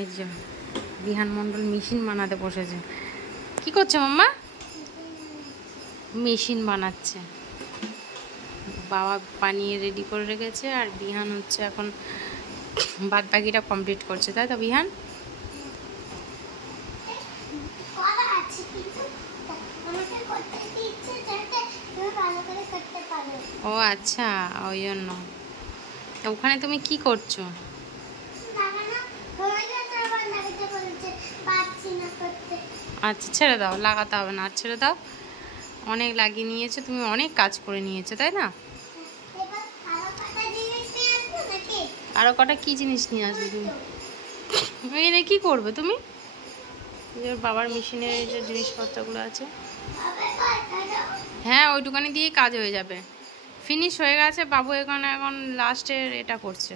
এই যে বিহান মণ্ডল মেশিন বানাতে বসেছে। কি করছে মাম্মা? মেশিন বানাচ্ছে। বাবা বানিয়ে রেডি করে রেখেছে, আর বিহান হচ্ছে এখন বাদ বাকিটা কমপ্লিট করছে, তাই তো বিহান? ও আচ্ছা, ওই জন্য। ওখানে তুমি কি করছো? আচ্ছা ছেড়ে দাও, লাগাতে হবে না, আর ছেড়ে দাও। অনেক লাগিয়ে নিয়েছো তুমি, অনেক কাজ করে নিয়েছো, তাই না? আরো কটা কি জিনিস নিয়ে আসবে তুমি? এনে কি করবে তুমি? বাবার মেশিনের যে জিনিসপত্রগুলো আছে, হ্যাঁ ওইটুকানি দিয়েই কাজ হয়ে যাবে। ফিনিশ হয়ে গেছে, বাবু এখানে এখন লাস্টের এটা করছে।